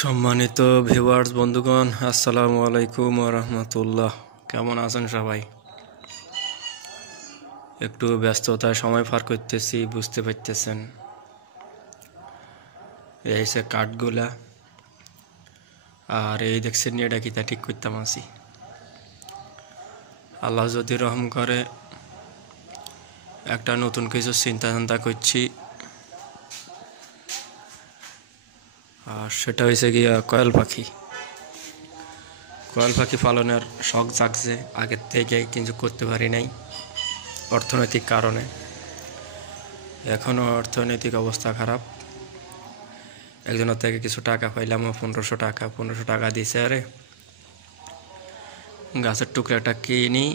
সম্মানিত ভিউয়ার্স বন্ধুগণ, আসসালামু আলাইকুম ওয়া রাহমাতুল্লাহ। কেমন আছেন সবাই? একটু ব্যস্ততায় সময় পার করতেছি, বুঝতে পারতেছেন। এই সে কাঠগুলা, আর এই দেখছেন এটা কি তা ঠিক করতাম আছি। আল্লাহ যদি রহম করে একটা নতুন কিছু চিন্তা করছি, আর সেটা হয়েছে গিয়া কয়েল পাখি পালনের শখ জাগছে আগের থেকে, কিন্তু করতে পারি নাই অর্থনৈতিক কারণে। এখনও অর্থনৈতিক অবস্থা খারাপ। একজনের থেকে কিছু টাকা পাইলাম, 1500 টাকা দিছে। আরে গাছের টুকরাটা কিনি,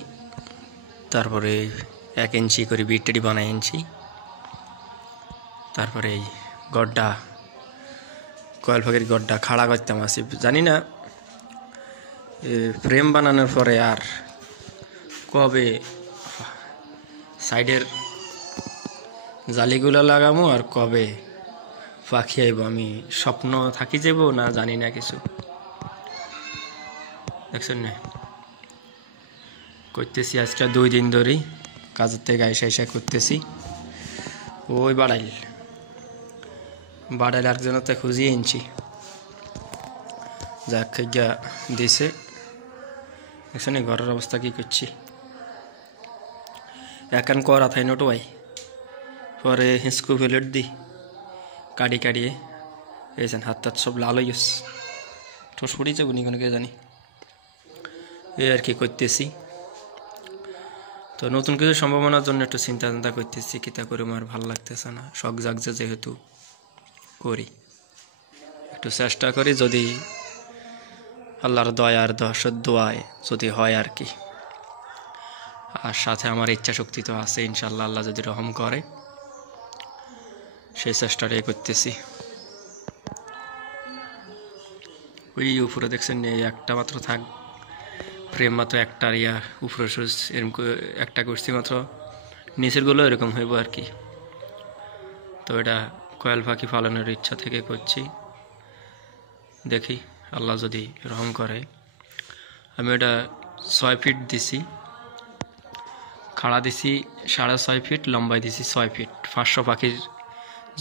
তারপরে 1 ইঞ্চি করে বিটেডি বানাই ইঞ্চি, তারপরে এই গড্ডা কয়েল পাখির গড্ডা খাড়া করতাম আসি। জানি না ফ্রেম বানানোর পরে আর কবে সাইডের জালিগুলো লাগামো, আর কবে পাখি আইব। আমি স্বপ্ন থাকি যাব না জানি না কিছু। দেখছেন না, করতেছি আজকে 2 দিন ধরেই, কাজের থেকে আইসা করতেছি। ওই বাড়াইল একজনতে খুঁজিয়ে এনেছি, যা খাইয়া দিছে। দেখছেন ঘরের অবস্থা কি করছি। একান করা থাই নোটোয়াই, পরে হিঁচকু প্লেট দি কাটিয়ে এইছেন হাত সব লাল হয়ে গেছে, ঠোস পড়িয়েছে গুনি কোনো কে জানি। এই আর কি করতেছি। তো নতুন কিছু সম্ভাবনার জন্য একটু চিন্তা করতেছি, কিতা করে আমার ভালো লাগতেছে না। শখ জাগছে যেহেতু করি, একটু চেষ্টা করি, যদি আল্লাহর দয়ার দোয়ায় যদি হয় আর কি। আর সাথে আমার ইচ্ছা শক্তি তো আছে, ইনশাল্লাহ আল্লাহ যদি রহম করে সেই চেষ্টাটাই করতেছি। ওই উপরে দেখছেন একটা মাত্র থাক ফ্রেম, মাত্র একটা ইয়া উপরে এরকম একটা করছি মাত্র, নিচের গুলো এরকম হইব আর কি। তো এটা কয়েল পাখি পালনের ইচ্ছা থেকে করছি, দেখি আল্লাহ যদি রহম করে। আমি এটা 6 ফিট দিছি, খাড়া দিছি 6.5 ফিট, লম্বায় দিছি 6 ফিট। 500 পাখির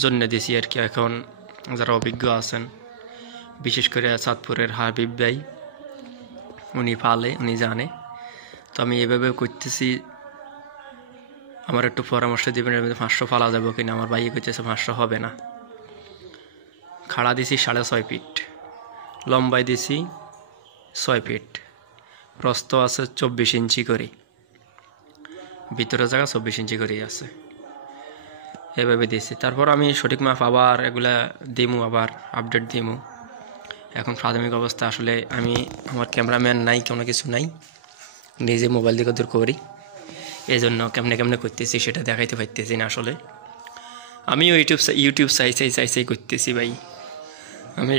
জন্য দিছি আর কি। এখন যারা অভিজ্ঞ আছেন, বিশেষ করে চাঁদপুরের হাবিব ভাই, উনি পালে, উনি জানে। তো আমি এভাবে করতেছি, আমার একটু পরামর্শ দিবেন, 500 পালা যাবো কিনা। আমার ভাই করতেছে 500 হবে না। খাড়া দিছি 6.5 ফিট, লম্বায় দিছি 6 ফিট, প্রস্থ আছে 24 ইঞ্চি করে, ভিতরে জায়গা 24 ইঞ্চি করেই আছে। এভাবে দিছি। তারপর আমি সঠিক মাপ আবার এগুলা দিমু, আবার আপডেট দিমু। এখন প্রাথমিক অবস্থা আসলে আমি, আমার ক্যামেরাম্যান নাই, কোনো কিছু নাই, নিজে মোবাইল দিকে দূর করি। এই জন্য কেমনে করতেছি সেটা দেখাইতে পারতেছি না। আসলে আমিও ইউটিউব চাই করতেছি ভাই। আমি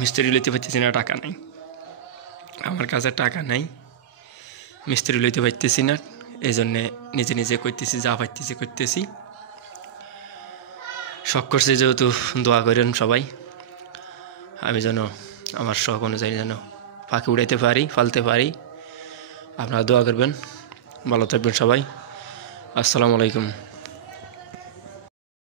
মিস্ত্রি লইতে পারতেছি না, টাকা নাই আমার কাছে, টাকা নাই, মিস্ত্রি লইতে পারতেছি না। এই জন্যে নিজে করতেছি, যা পারতেছি করতেছি। শখ করছি যেহেতু, দোয়া করেন সবাই, আমি যেন আমার শখ অনুযায়ী যেন পাখি উড়াইতে পারি, ফালতে পারি। আপনারা দোয়া করবেন। ভালো থাকবেন সবাই। আসসালামু আলাইকুম।